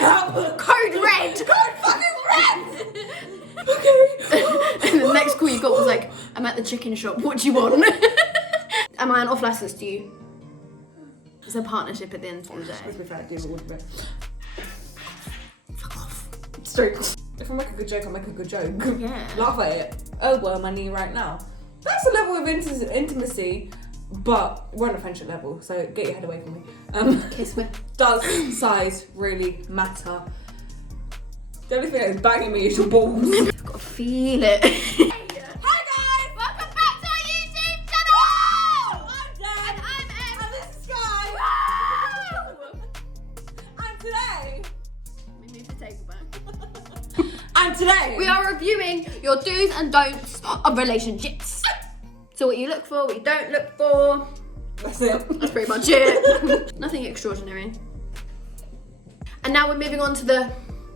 Code red. Code fucking red. Okay. And the next call you got was like, I'm at the chicken shop. What do you want? Am I an off license to you? It's a partnership at the end of the day. Let's be fair, give it with it. Fuck off. Straight. If I make a good joke, I make a good joke. Yeah. Laugh at it. Oh, well, my knee right now. That's a level of intimacy, but we're on a friendship level, so get your head away from me. Kiss me. Does size really matter? The only thing that is banging me is your balls. I've got to feel it. Hi guys! Welcome back to our YouTube channel! I'm Dan. And I'm Em. And this is Sky. And today... Let me move the table back. And today... We are reviewing your do's and don'ts of relationships. So what you look for, what you don't look for. That's it. That's pretty much it. Nothing extraordinary. And now we're moving on to the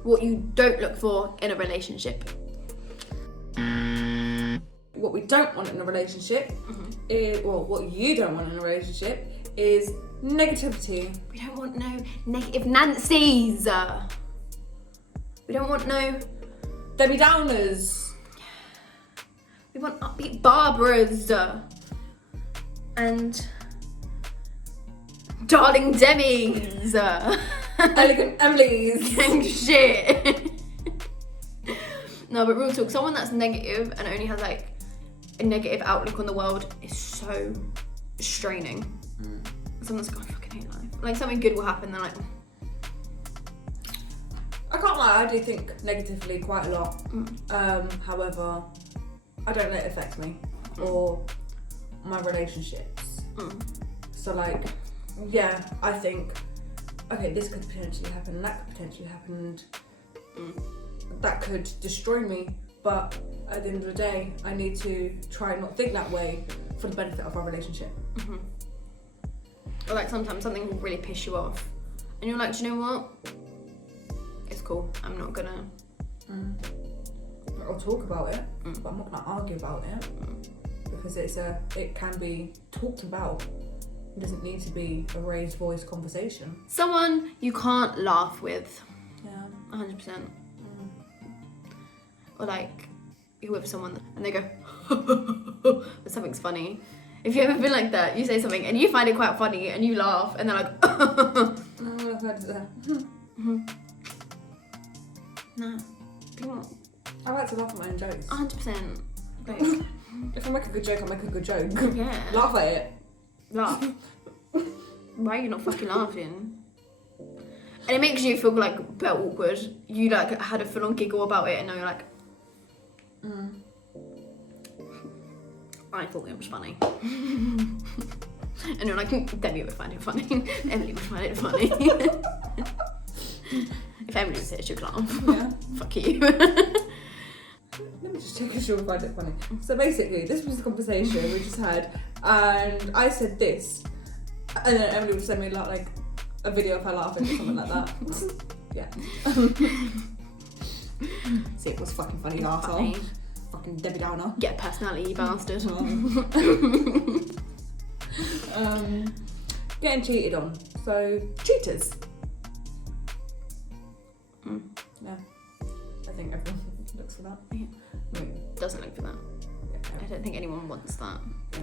what you don't look for in a relationship. What we don't want in a relationship is, well, what you don't want in a relationship is negativity. We don't want no negative Nancy's. We don't want no... Debbie Downers. We want upbeat Barbaras. And... Darling Demis. Elegant Emily's. And shit. No, but real talk, someone that's negative and only has like a negative outlook on the world is so straining. Someone's like, oh, I fucking hate life. Like something good will happen, they're like... I can't lie, I do think negatively quite a lot. However, I don't let it affect me or my relationships. So like, yeah, I think, okay, this could potentially happen, and that could potentially happen, and that could destroy me, but at the end of the day, I need to try and not think that way for the benefit of our relationship. Or like sometimes something will really piss you off and you're like, do you know what? It's cool, I'm not gonna... I'll talk about it, but I'm not gonna argue about it because it can be talked about. It doesn't need to be a raised voice conversation. Someone you can't laugh with. Yeah. 100%. Or like, you're with someone and they go, but something's funny. If you've ever been like that, you say something and you find it quite funny and you laugh and they're like, No, I've heard that. no. I like to laugh at my own jokes. 100%. Like, If I make a good joke, I make a good joke. yeah. Laugh at it. Laugh. Why are you not fucking laughing? And it makes you feel like a bit awkward. You like had a full on giggle about it and now you're like, I thought it was funny. And you're like, Debbie would find it funny. Emily would find it funny. If Emily was here, she'd laugh. Yeah. Fuck you. Let me just check if she'll find it funny. So basically, this was the conversation we just had, and I said this, and then Emily would send me like a video of her laughing or something like that. Yeah. See, it was fucking funny, arsehole. Funny. Fucking Debbie Downer. Get a personality, you bastard. Getting cheated on. So, cheaters. Yeah. I think everyone looks for that. Yeah. I mean, Doesn't look for that. yeah. I don't think anyone wants that. Yeah.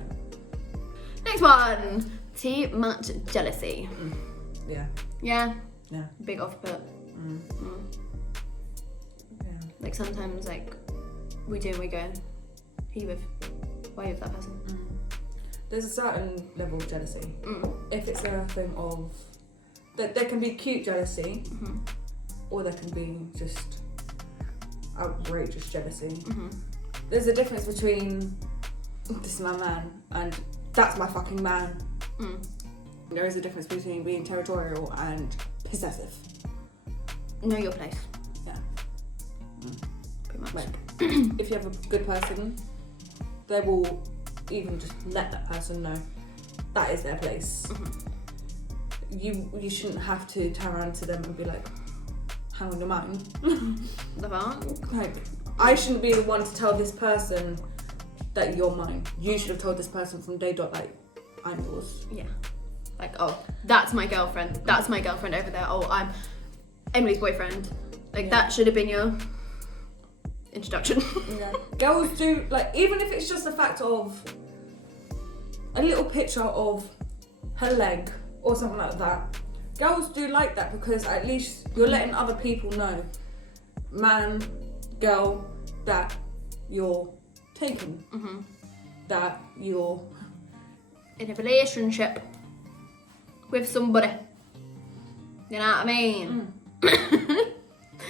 Next one. Too much jealousy. Yeah. Yeah. Yeah. Big off put. Yeah. Like sometimes like we do and we go, who you with? Why are you with that person? There's a certain level of jealousy. If it's a thing of that, there can be cute jealousy, or there can be just outrageous jealousy. There's a difference between this is my man and that's my fucking man. There is a difference between being territorial and possessive. Know your place. Yeah. Pretty much. Like, if you have a good person, they will even just let that person know that is their place. You shouldn't have to turn around to them and be like, hang on, you're mine. The fuck? Like, I shouldn't be the one to tell this person that you're mine. You should have told this person from day dot, like, I'm yours. Yeah. Like, oh, that's my girlfriend. That's my girlfriend over there. Oh, Emily's boyfriend. Like that should have been your introduction. Yeah. Girls do, like, even if it's just the fact of a little picture of her leg or something like that. Girls do like that because at least you're letting other people know, man, girl, that you're taken. That you're in a relationship with somebody. You know what I mean?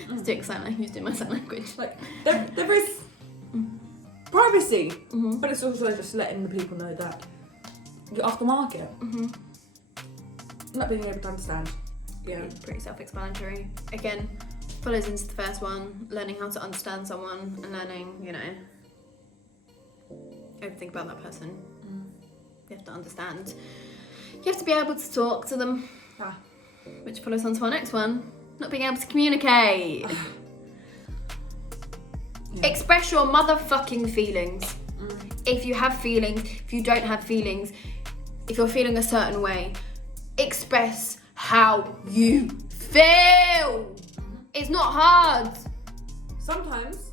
Let's do sign language. Do my sign language. Like there is privacy, but it's also just letting the people know that you're off the market. Not being able to understand. Yeah. Pretty self-explanatory. Again, follows into the first one, learning how to understand someone and learning, you know, everything about that person. You have to understand. You have to be able to talk to them. Which follows on to our next one. Not being able to communicate. Express your motherfucking feelings. If you have feelings, if you don't have feelings, if you're feeling a certain way, express how you feel. It's not hard. Sometimes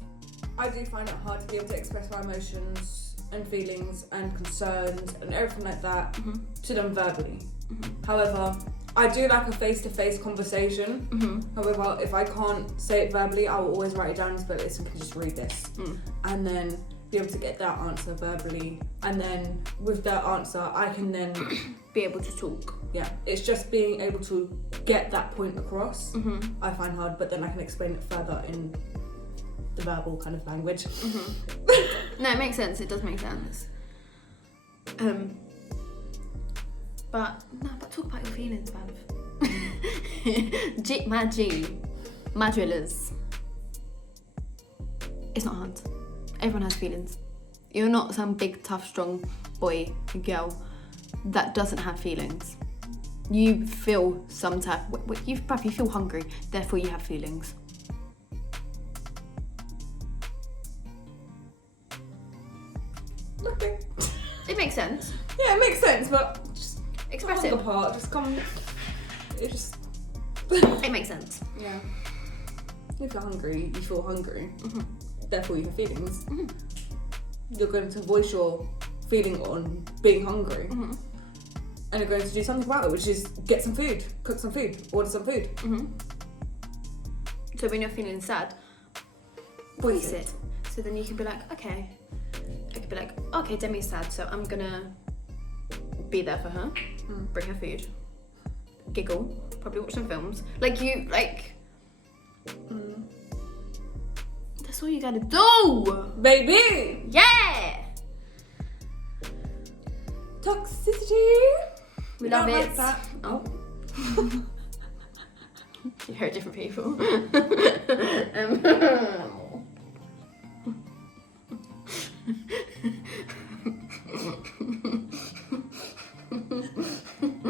I do find it hard to be able to express my emotions and feelings and concerns and everything like that to them verbally. However, I do like a face-to-face conversation. However, if I can't say it verbally, I will always write it down and be like, listen, can you just read this? And then be able to get that answer verbally. And then with that answer, I can then be able to talk. Yeah, it's just being able to get that point across. I find hard, but then I can explain it further in the verbal kind of language. No, it makes sense. It does make sense. But talk about your feelings, Bav. My drillers. It's not hard. Everyone has feelings. You're not some big, tough, strong boy, girl that doesn't have feelings. You feel some type. You feel hungry, therefore you have feelings. Nothing. It makes sense. Yeah, it makes sense, but just express it. Part, just come. It just. It makes sense. Yeah. If you're hungry, you feel hungry. Therefore, you have feelings. You're going to voice your feeling on being hungry. And you're going to do something about it, which is get some food, cook some food, order some food. So when you're feeling sad, voice it. So then you can be like, okay. I could be like, okay, Demi's sad, so I'm gonna be there for her, bring her food, giggle, probably watch some films. Like you, like, that's all you gotta do, baby. Yeah. Toxicity. We love it. Like that. Oh. You heard different people.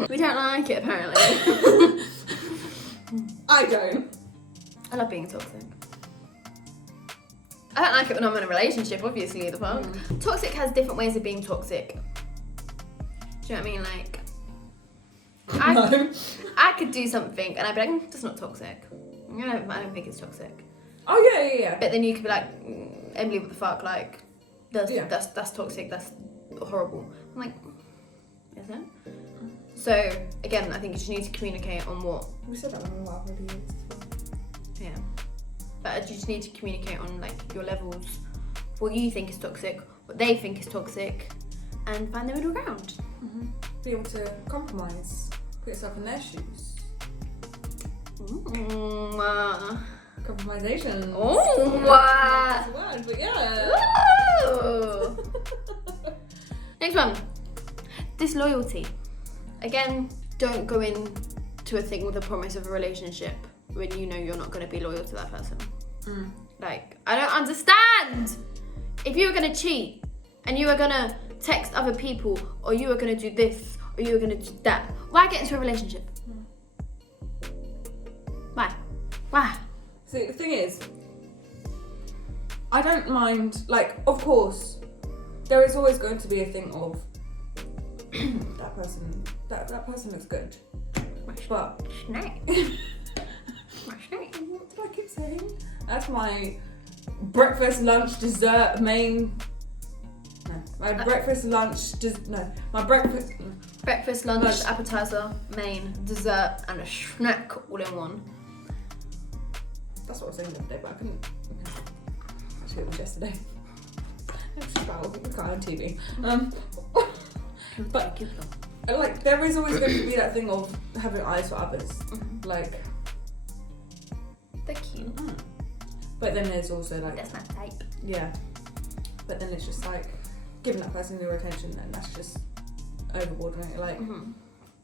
We don't like it, apparently. I don't. I love being toxic. I don't like it when I'm in a relationship, obviously, the fuck. Toxic has different ways of being toxic. Do you know what I mean? Like, I could do something and I'd be like, that's not toxic. I don't think it's toxic. Oh, yeah. But then you could be like, Emily, what the fuck? Like, that's toxic, that's horrible. I'm like, is it? So, again, I think you just need to communicate on what... We said that when we were out with you. Yeah. But you just need to communicate on, like, your levels, what you think is toxic, what they think is toxic, and find the middle ground. Be able to compromise, put yourself in their shoes. Compromisation. Oh, That's a word, but yeah. Next one. Disloyalty. Again, don't go into a thing with a promise of a relationship when you know you're not going to be loyal to that person. Like, I don't understand. If you were going to cheat and you were going to text other people, or you were going to do this, or you were going to do that, why get into a relationship? Why? See, the thing is, I don't mind, like, of course, there is always going to be a thing of that person looks good. But thing. That's my breakfast, lunch, dessert, main. No, my breakfast, lunch, my breakfast. Breakfast, lunch, appetizer, main, dessert, and a snack all in one. That's what I was saying the other day, but I couldn't. Actually, it was yesterday. It's about we can't on TV. But like, there is always going to be that thing of having eyes for others. Like, they're cute. But then there's also like, that's not type. Yeah. But then it's just like giving that person your attention, and that's just overboard, right? Like,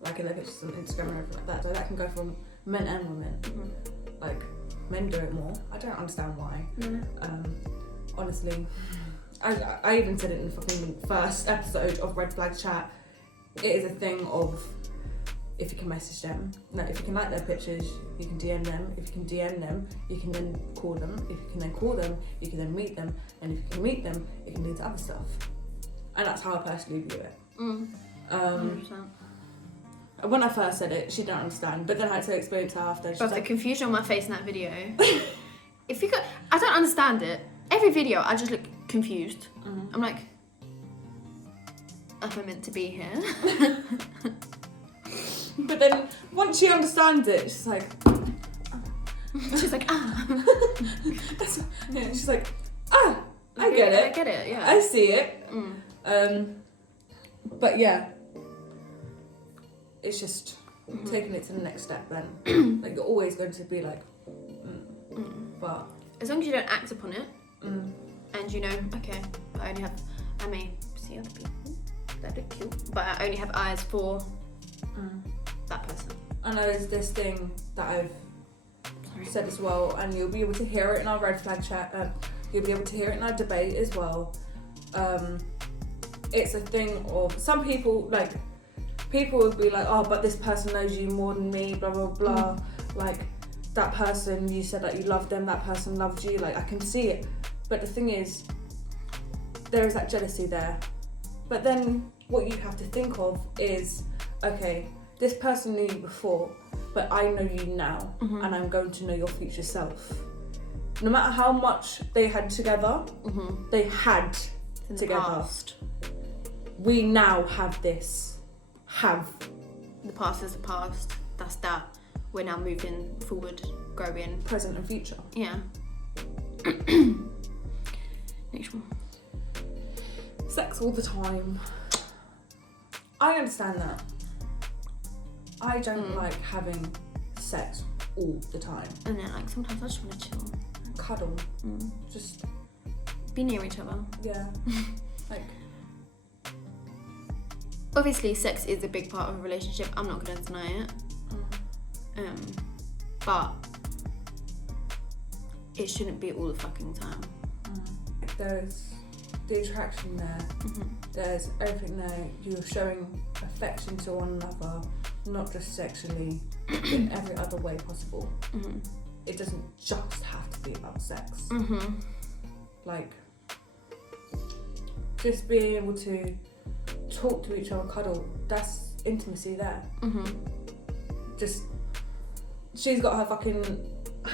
like in their pictures on Instagram or everything like that. So that can go from men and women. Like, men do it more. I don't understand why. Honestly, I even said it in the fucking first episode of Red Flag Chat. It is a thing of, if you can message them, if you can like their pictures, you can DM them. If you can DM them, you can then call them. If you can then call them, you can then meet them. And if you can meet them, you can do the other stuff. And that's how I personally view it. 100%. When I first said it, she didn't understand, but then I had to explain it to her after. But the confusion on my face in that video. I don't understand it. Every video, I just look confused. I'm like, am I meant to be here? But then once she understands it, she's like, she's like, she's like, I get it. I get it. Yeah. I see it. But yeah, it's just taking it to the next step. Then, like, you're always going to be like, but as long as you don't act upon it, and you know, okay, I may see other people that look cute, but I only have eyes for that person. I know there's this thing that I've said as well, and you'll be able to hear it in our Red Flag Chat. You'll be able to hear it in our debate as well. It's a thing of, some people, like, people would be like, oh, but this person knows you more than me, blah, blah, blah. Like, that person, you said that you loved them, that person loved you, like, I can see it. But the thing is, there is that jealousy there. But then what you have to think of is, okay, this person knew you before, but I know you now, and I'm going to know your future self. No matter how much they had together, they had in together. The past. We now have this. The past is the past. That's that. We're now moving forward, growing. Present and future. Yeah. Next one. Sex all the time. I understand that. I don't like having sex all the time. And then, like, sometimes I just want to chill. Cuddle. Just be near each other. Yeah. Like, obviously sex is a big part of a relationship. I'm not going to deny it. But it shouldn't be all the fucking time. There's the attraction there. There's everything there. You're showing affection to one another, not just sexually, in every other way possible. It doesn't just have to be about sex. Like, just being able to talk to each other, cuddle, that's intimacy there. Just, she's got her fucking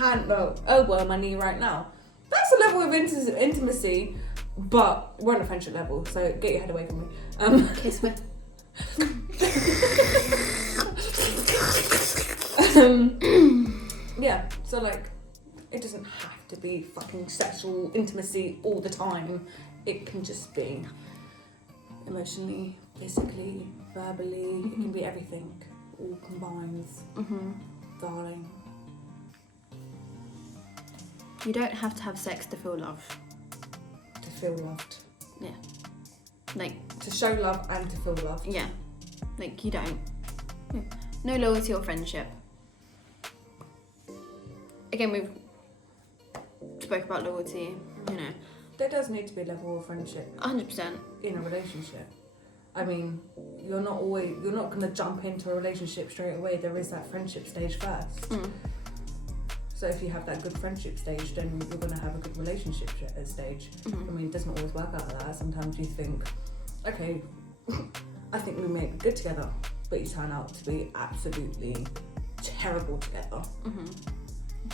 elbow on my knee right now. That's a level of intimacy, but we're on a friendship level, so get your head away from me. Kiss me. Yeah, so like, it doesn't have to be fucking sexual intimacy all the time. It can just be emotionally, physically, verbally. It can be everything, all combines. Darling. You don't have to have sex to feel love. To feel loved. Yeah. Like, to show love and to feel loved. Yeah. Like, you don't. Yeah. No loyalty or friendship. Again, we've spoke about loyalty, you know. There does need to be a level of friendship. 100%. In a relationship. I mean, you're not going to jump into a relationship straight away. There is that friendship stage first. So if you have that good friendship stage, then you're going to have a good relationship stage. I mean, it doesn't always work out like that. Sometimes you think, okay, I think we may be good together, but you turn out to be absolutely terrible together.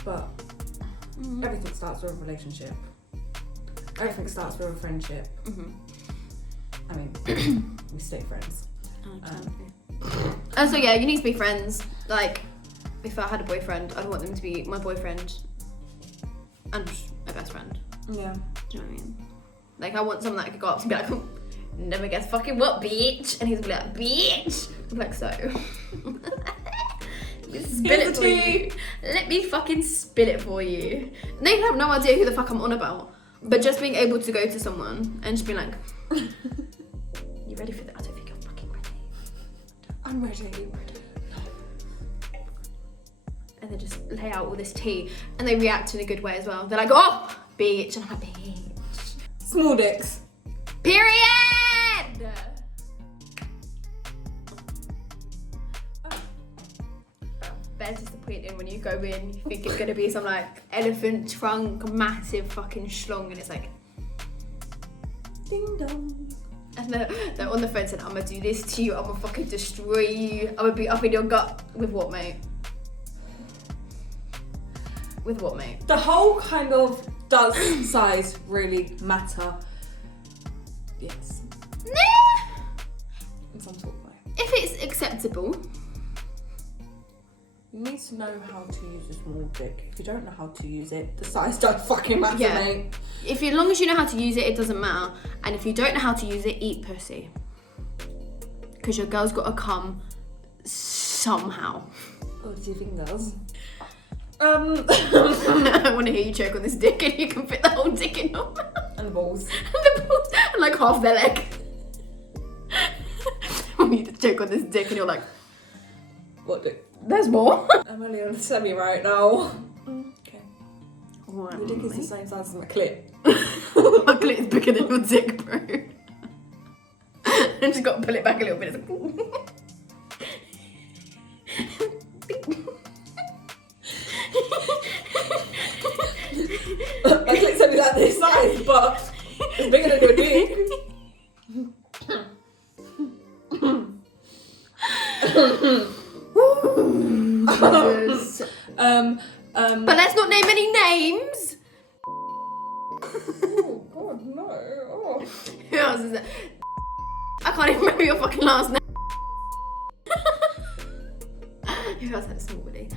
But everything starts with a relationship. Everything starts with a friendship. I mean, we stay friends. And so yeah, you need to be friends. Like, if I had a boyfriend, I'd want them to be my boyfriend and my best friend. Yeah. Do you know what I mean? Like, I want someone that I could go up to and be like, never guess fucking what, bitch? And he's gonna be like, bitch? I'm like, so. Spill it for you. Let me fucking spill it for you. And they can have no idea who the fuck I'm on about. But just being able to go to someone and just be like, you ready for that? I don't think you're fucking ready. I'm ready. And they just lay out all this tea. And they react in a good way as well. They're like, oh, bitch. And I'm like, bitch. Small dicks. Period! Better disappointing when you go in, you think it's gonna be some like elephant trunk, massive fucking schlong, and it's like, ding dong. And they're on the phone saying, I'm gonna do this to you, I'm gonna fucking destroy you, I'm gonna be up in your gut. With what, mate? With what, mate? The whole kind of, does size really matter? Yes. Nah. In some sort of way. If it's acceptable. You need to know how to use a small dick. If you don't know how to use it, the size don't fucking matter, mate. As long as you know how to use it, it doesn't matter. And if you don't know how to use it, eat pussy. Because your girl's gotta come somehow. Oh, do you think does? I want to hear you choke on this dick and you can fit the whole dick in your mouth. And the balls. And the balls. And like half their leg. When you choke on this dick and you're like, What dick? There's more. I'm only on a semi right now. Okay. Wow, Your dick is the same size as my clit. My clit is bigger than your dick, bro. And just got to pull it back a little bit. It's like, my clit's only like this size, but it's bigger than your dick. But let's not name any names. Oh God, no. Oh. Who else is that? I can't even remember your fucking last name. Who else had a small willy?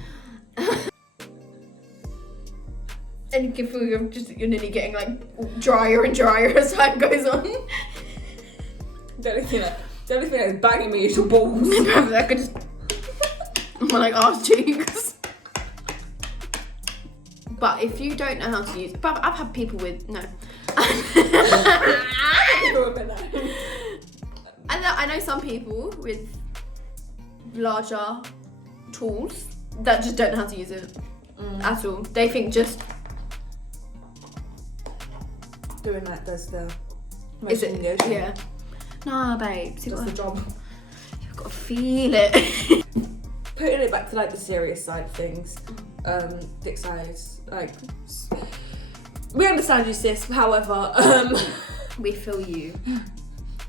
And you can feel you're nearly getting like drier and drier as time goes on. The only thing that's banging me is your balls. I could just my like arse cheeks. But if you don't know how to use, but I've had people with no. I know some people with larger tools that just don't know how to use it at all. They think just doing that does the is it? Yeah. Nah, babe. Does the job. You've got to feel it. Putting it back to like the serious side of things, dick size, like we understand you, sis. However, we feel you.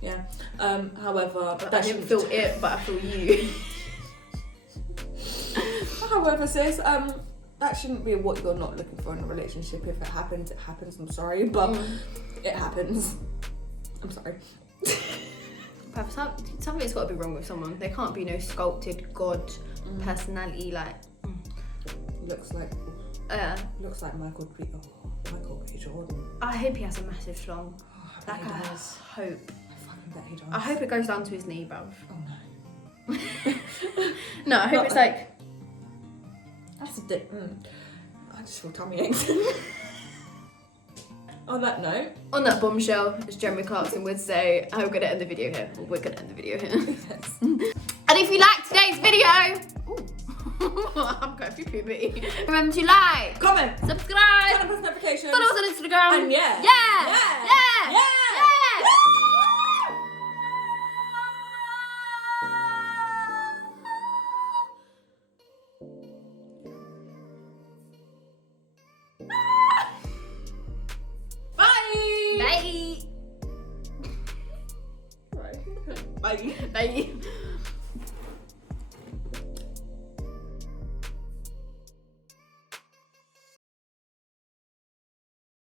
Yeah. However, I didn't feel it, but I feel you. However, sis, that shouldn't be what you're not looking for in a relationship. If it happens, it happens. I'm sorry, but it happens. I'm sorry. Something's got to be wrong with someone. There can't be no sculpted god personality like. Looks like Michael B. Jordan. I hope he has a massive schlong. I hope. I fucking bet he does. I hope it goes down to his knee, bruv. Oh no. No, I hope it's like. That's a dick. I just feel tummy aches. On that note. On that bombshell, as Jeremy Clarkson would say, I'm going to end the video here. Well, we're going to end the video here. Yes. And if you liked today's video, I'm going through puberty. Remember to like, comment, subscribe, turn on post notifications, follow us on Instagram. and yeah. Bye. Bye. Bye.